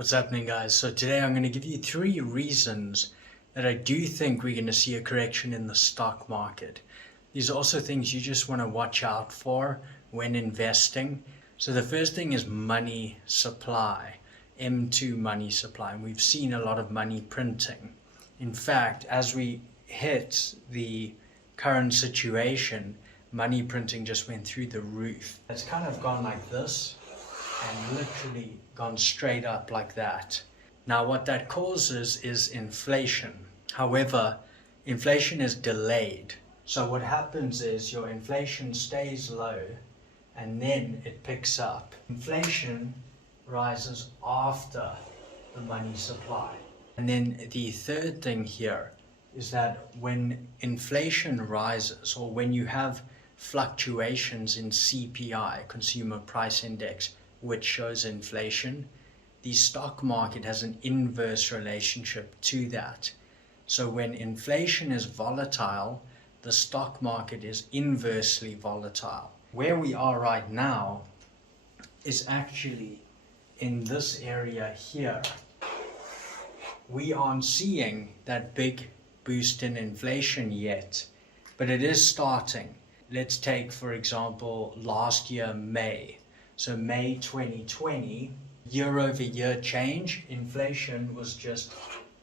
What's happening, guys? So today I'm going to give you 3 reasons that I do think we're going to see a correction in the stock market. These are also things you just want to watch out for when investing. So the first thing is money supply, M2 money supply, and we've seen a lot of money printing. In fact, as we hit the current situation, money printing just went through the roof. It's kind of gone like this and literally gone straight up like that. Now what that causes is inflation. However, inflation is delayed. So what happens is your inflation stays low and then it picks up. Inflation rises after the money supply. And then the third thing here is that when inflation rises, or when you have fluctuations in CPI, Consumer Price Index, which shows inflation, the stock market has an inverse relationship to that. So when inflation is volatile, the stock market is inversely volatile. Where we are right now is actually in this area here. We aren't seeing that big boost in inflation yet, but it is starting. Let's take, for example, last year, May. So May 2020, year-over-year change, inflation was just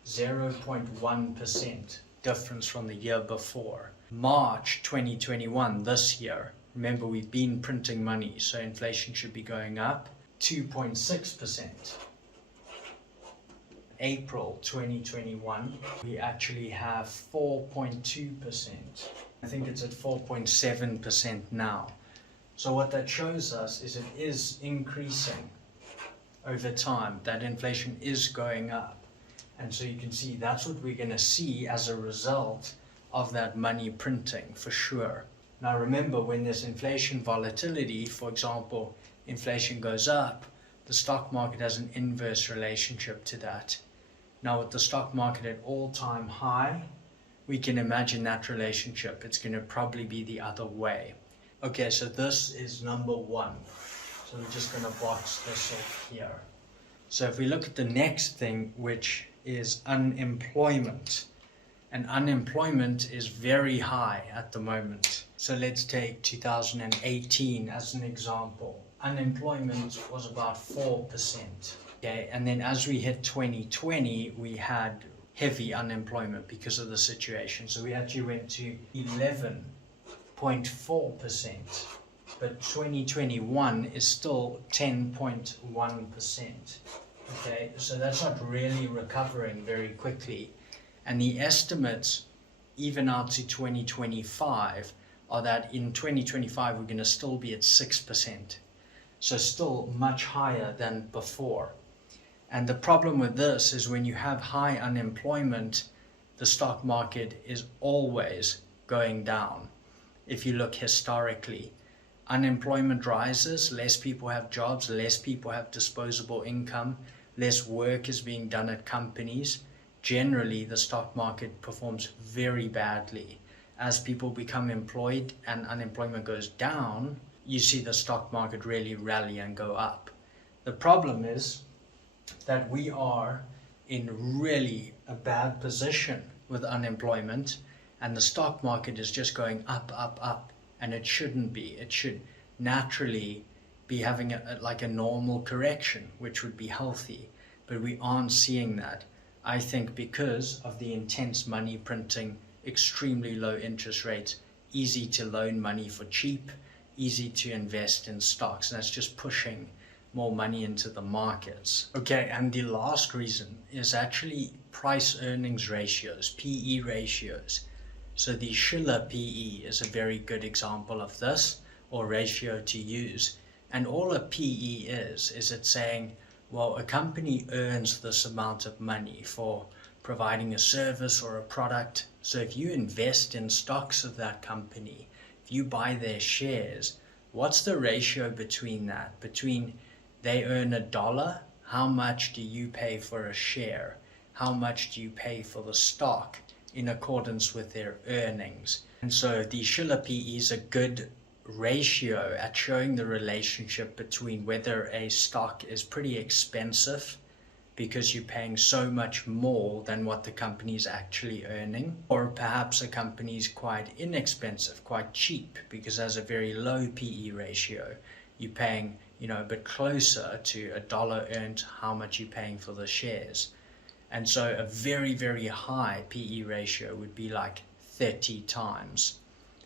0.1% difference from the year before. March 2021, this year, remember we've been printing money, so inflation should be going up, 2.6%. April 2021, we actually have 4.2%. I think it's at 4.7% now. So what that shows us is it is increasing over time, that inflation is going up. And so you can see that's what we're going to see as a result of that money printing for sure. Now remember, when there's inflation volatility, for example, inflation goes up, the stock market has an inverse relationship to that. Now with the stock market at all-time high, we can imagine that relationship. It's going to probably be the other way. Okay, so this is number 1. So we're just going to box this off here. So if we look at the next thing, which is unemployment. And unemployment is very high at the moment. So let's take 2018 as an example. Unemployment was about 4%. Okay, and then as we hit 2020, we had heavy unemployment because of the situation. So we actually went to 11.4%, but 2021 is still 10.1%. Okay, so that's not really recovering very quickly. And the estimates, even out to 2025, are that in 2025 we're going to still be at 6%. So still much higher than before. And the problem with this is when you have high unemployment, the stock market is always going down. If you look historically, unemployment rises, less people have jobs, less people have disposable income, less work is being done at companies. Generally, the stock market performs very badly. As people become employed and unemployment goes down, you see the stock market really rally and go up. The problem is that we are in really a bad position with unemployment, and the stock market is just going up, up, up, and it shouldn't be. It should naturally be having like a normal correction, which would be healthy, but we aren't seeing that. I think because of the intense money printing, extremely low interest rates, easy to loan money for cheap, easy to invest in stocks, and that's just pushing more money into the markets. Okay, and the last reason is actually price earnings ratios, PE ratios. So the Shiller PE is a very good example of this, or ratio to use. And all a PE is it's saying, well, a company earns this amount of money for providing a service or a product. So if you invest in stocks of that company, if you buy their shares, what's the ratio between that? Between they earn $1, how much do you pay for a share? How much do you pay for the stock in accordance with their earnings? And so the Shiller PE is a good ratio at showing the relationship between whether a stock is pretty expensive because you're paying so much more than what the company is actually earning. Or perhaps a company is quite inexpensive, quite cheap, because it has a very low PE ratio. You're paying, a bit closer to a dollar earned, how much you're paying for the shares. And so a very, very high PE ratio would be like 30 times.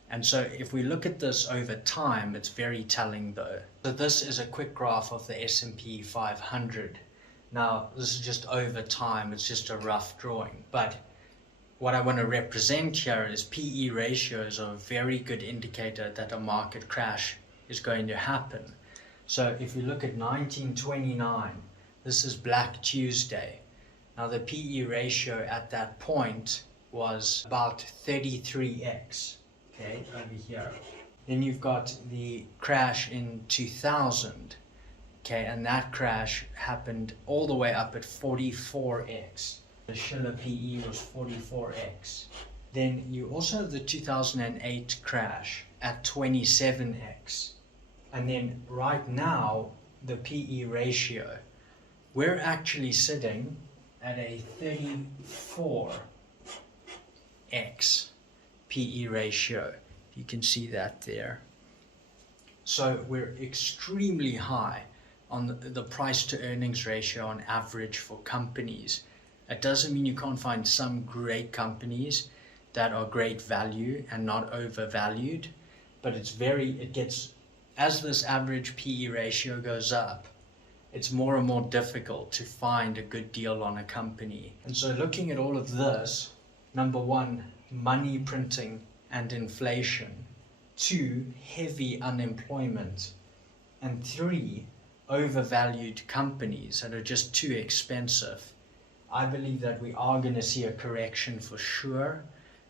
And so if we look at this over time, it's very telling though. So this is a quick graph of the S&P 500. Now, this is just over time, it's just a rough drawing. But what I want to represent here is PE ratios are a very good indicator that a market crash is going to happen. So if you look at 1929, this is Black Tuesday. Now the PE ratio at that point was about 33x, okay, over here. Then you've got the crash in 2000. Okay, and that crash happened all the way up at 44x. The Shiller PE was 44x. Then you also have the 2008 crash at 27x. And then right now, the PE ratio, we're actually sitting at a 34x PE ratio. You can see that there. So we're extremely high on the price to earnings ratio on average for companies. It doesn't mean you can't find some great companies that are great value and not overvalued, but it gets, as this average PE ratio goes up, it's more and more difficult to find a good deal on a company. And so looking at all of this, number one, money printing and inflation, 2, heavy unemployment, and 3, overvalued companies that are just too expensive. I believe that we are going to see a correction for sure.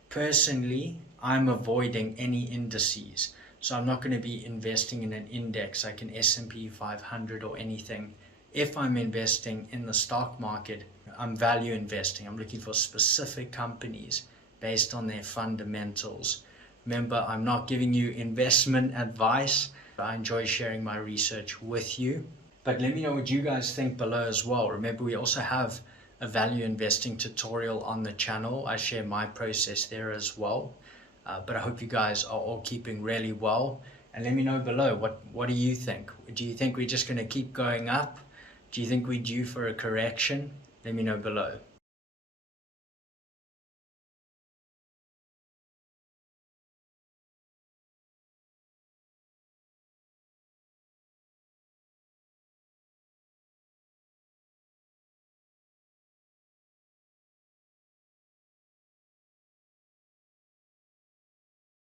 Personally, I'm avoiding any indices. So I'm not going to be investing in an index like an S&P 500 or anything. If I'm investing in the stock market, I'm value investing. I'm looking for specific companies based on their fundamentals. Remember, I'm not giving you investment advice. I enjoy sharing my research with you. But let me know what you guys think below as well. Remember, we also have a value investing tutorial on the channel. I share my process there as well. But I hope you guys are all keeping really well. And let me know below, what do you think? Do you think we're just going to keep going up? Do you think we're due for a correction? Let me know below.